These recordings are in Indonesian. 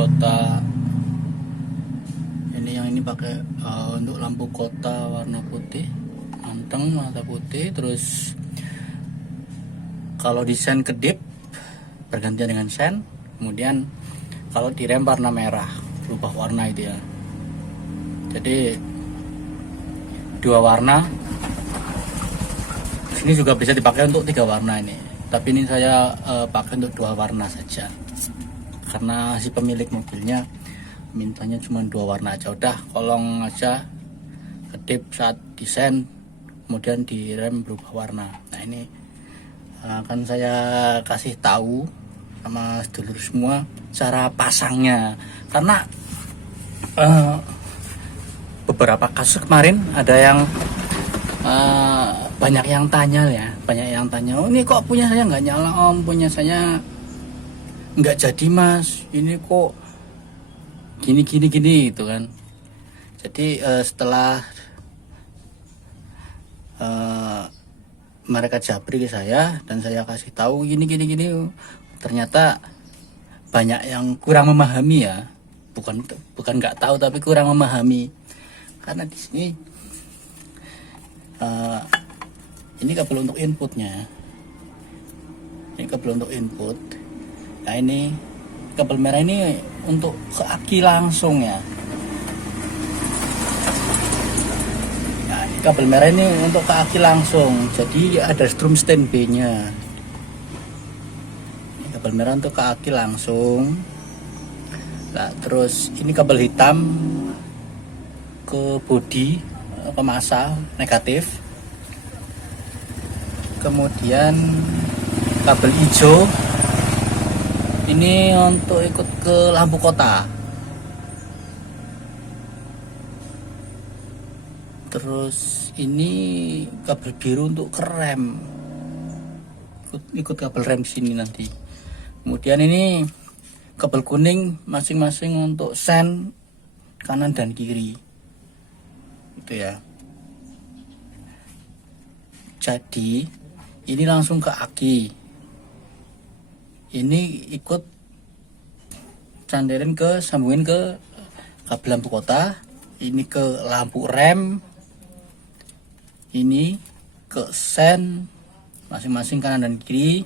kota. Ini yang ini pakai untuk lampu kota warna putih, anteng mata putih. Terus kalau di sen kedip bergantian dengan sen, kemudian kalau direm warna merah, berubah warna itu ya. Jadi dua warna. Ini juga bisa dipakai untuk 3 warna ini, tapi ini saya pakai untuk 2 warna saja karena si pemilik mobilnya mintanya cuma 2 warna aja. Udah kolong aja, kedip saat desain, kemudian direm berubah warna. Nah ini akan saya kasih tahu sama sedulur semua cara pasangnya, karena beberapa kasus kemarin ada yang banyak yang tanya, oh ini kok punya saya nggak nyala om, punya saya nggak jadi mas, ini kok gini gitu kan. Jadi setelah mereka japri ke saya dan saya kasih tahu gini, ternyata banyak yang kurang memahami ya, bukan nggak tahu tapi kurang memahami. Karena di sini ini kabel untuk inputnya, ini kabel untuk input. Nah ini kabel merah ini untuk ke aki langsung ya. Nah ini kabel merah ini untuk ke aki langsung, jadi ada strum standby nya. Ini kabel merah untuk ke aki langsung. Nah terus ini kabel hitam ke bodi, ke masa negatif. Kemudian kabel hijau ini untuk ikut ke lampu kota. Terus ini kabel biru untuk kerem, ikut kabel rem sini nanti. Kemudian ini kabel kuning masing-masing untuk sen kanan dan kiri itu ya. Jadi ini langsung ke aki, ini ikut canderin ke, sambungin ke kabel lampu kota, ini ke lampu rem, ini ke sen masing-masing kanan dan kiri.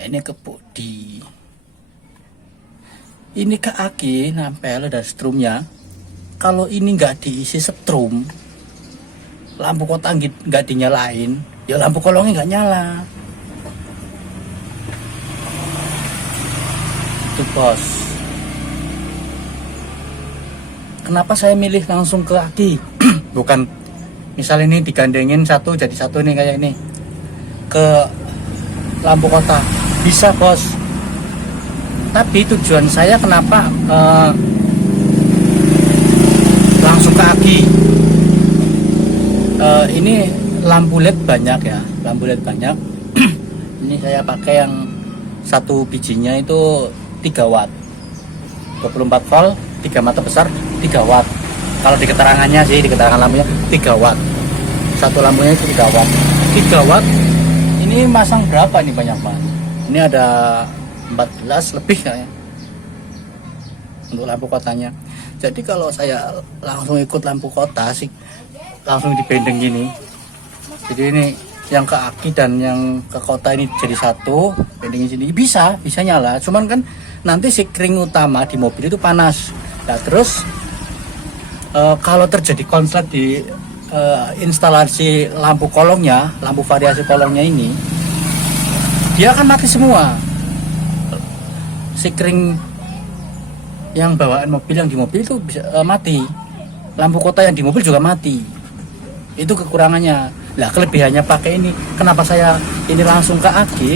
Ini ke bodi, ini ke aki, nempel ada strumnya. Kalau ini nggak diisi strum, lampu kota nggak dinyalain, ya lampu kolongnya nggak nyala. Itu bos. Kenapa saya milih langsung ke aki? Bukan misal ini digandengin satu jadi satu nih kayak ini ke lampu kota, bisa bos. Tapi tujuan saya kenapa langsung ke aki? Ini lampu LED banyak ya, lampu LED banyak. Ini saya pakai yang satu bijinya itu 3 watt, 24 volt, 3 mata besar, 3 watt. Kalau di keterangannya sih, di keterangan lampunya 3 watt. Satu lampunya itu 3 watt. 3 watt. Ini masang berapa ini banyak banget. Ini ada 14 lebih kayaknya untuk lampu kotanya. Jadi kalau saya langsung ikut lampu kota sih, langsung dibendeng gini. Jadi ini yang ke aki dan yang ke kota ini jadi satu, bendengin sini bisa nyala. Cuman kan nanti si kring utama di mobil itu panas. Nah terus kalau terjadi konslet di instalasi lampu kolongnya, lampu variasi kolongnya ini, dia akan mati semua. Si kring yang bawaan mobil, yang di mobil itu bisa mati. Lampu kota yang di mobil juga mati. Itu kekurangannya. Lah kelebihannya pakai ini, kenapa saya ini langsung ke aki?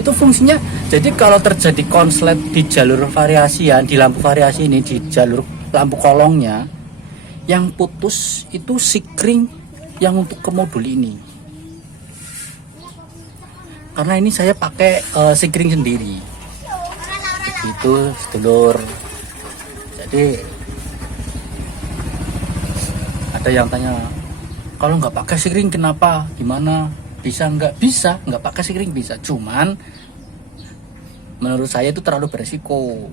Itu fungsinya. Jadi kalau terjadi konslet di jalur variasian, di lampu variasi ini, di jalur lampu kolongnya, yang putus itu sikring yang untuk ke modul ini. Karena ini saya pakai sikring sendiri. Itu sedulur. Jadi ada yang tanya, kalau nggak pakai sikring kenapa, gimana, bisa nggak? Bisa, nggak pakai sikring bisa, cuman menurut saya itu terlalu beresiko.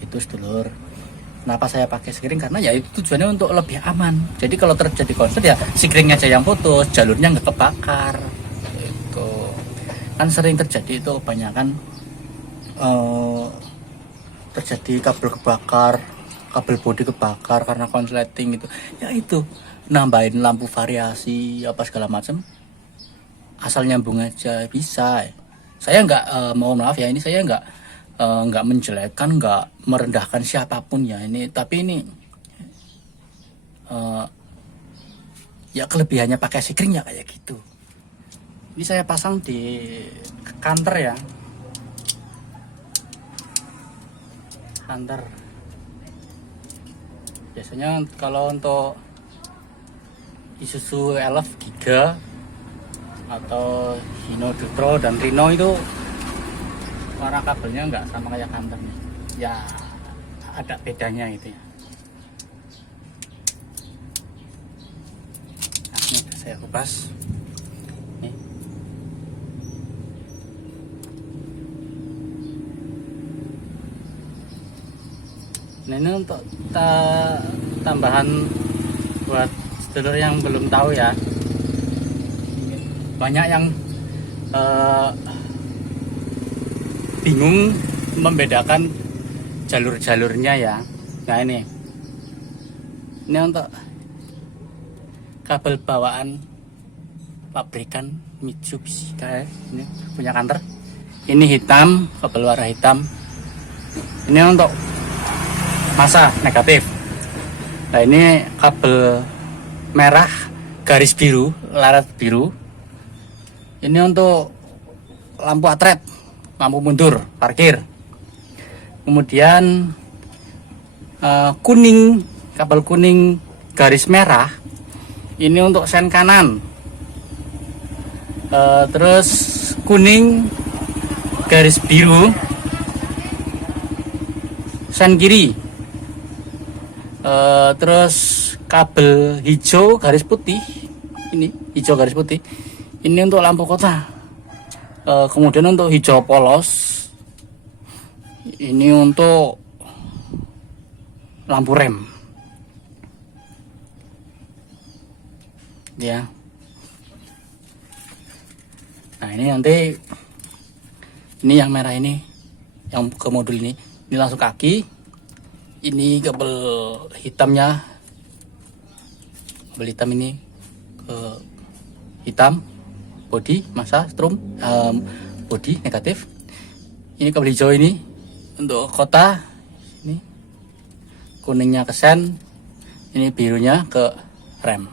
Itu sedulur. Kenapa saya pakai sekring? Karena ya itu tujuannya untuk lebih aman. Jadi kalau terjadi konflik ya sekringnya aja yang putus, jalurnya nggak kebakar. Itu kan sering terjadi itu kebanyakan terjadi kabel kebakar, kabel bodi kebakar karena konsleting itu. Ya itu nambahin lampu variasi apa segala macam. Asal nyambung aja bisa. Saya nggak mohon maaf ya, ini saya nggak menjelekkan, nggak merendahkan siapapun ya ini, tapi ini ya kelebihannya pakai sikring ya kayak gitu. Ini saya pasang di kanter ya, kanter. Biasanya kalau untuk Isuzu Elf Giga atau Hino Dutro dan Rino itu warna kabelnya nggak sama kayak kantor nih, ya ada bedanya itu ya. Nah, ini udah saya kupas nih. Nah, ini untuk tambahan buat sedulur yang belum tahu ya, banyak yang bingung membedakan jalur-jalurnya ya. Nah ini untuk kabel bawaan pabrikan Mitsubishi kayak ini punya kantor. Ini hitam, kabel warna hitam. Ini untuk masa negatif. Nah ini kabel merah garis biru, larat biru. Ini untuk lampu atret, lampu mundur, parkir. Kemudian kuning, kabel kuning garis merah. Ini untuk sen kanan. Terus kuning garis biru, sen kiri. Terus kabel hijau garis putih. Ini hijau garis putih. Ini untuk lampu kota. Kemudian untuk hijau polos, ini untuk lampu rem ya. Nah ini nanti ini yang merah ini, yang ke modul ini langsung kaki. Ini kabel hitamnya, kabel hitam ini ke hitam, body masa strum, body negatif. Ini kabel hijau ini untuk kota, ini kuningnya ke sen, ini birunya ke rem.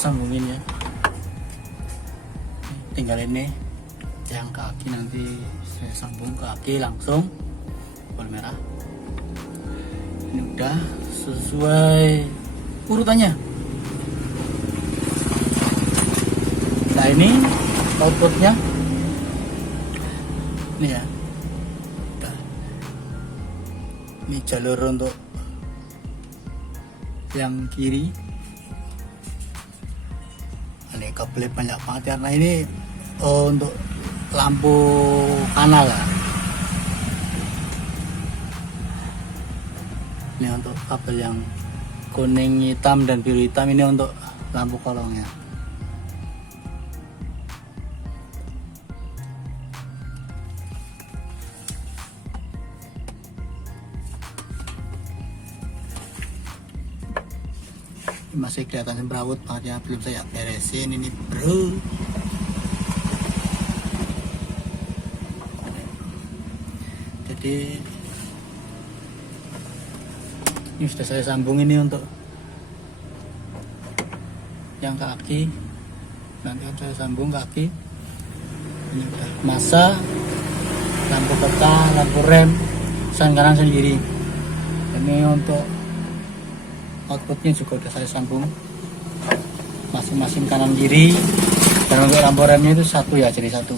sambungin ya, tinggal ini yang kaki nanti saya sambung ke kaki langsung tombol merah. Ini udah sesuai urutannya. Nah ini outputnya ini ya. Nah, ini jalur untuk yang kiri. Ini kabel banyak banget karena ini untuk lampu kanal ya. Ini untuk kabel yang kuning, hitam, dan biru hitam, ini untuk lampu kolongnya. Masih kelihatan semrawut banget ya, belum saya beresin ini bro. Jadi ini sudah saya sambung ini untuk yang kaki, nanti akan saya sambung kaki. Ini udah masa, lampu peta, lampu rem, san kanan sendiri. Ini untuk outputnya juga udah saya sambung masing-masing kanan kiri, dan untuk lampu remnya itu satu ya, jadi satu.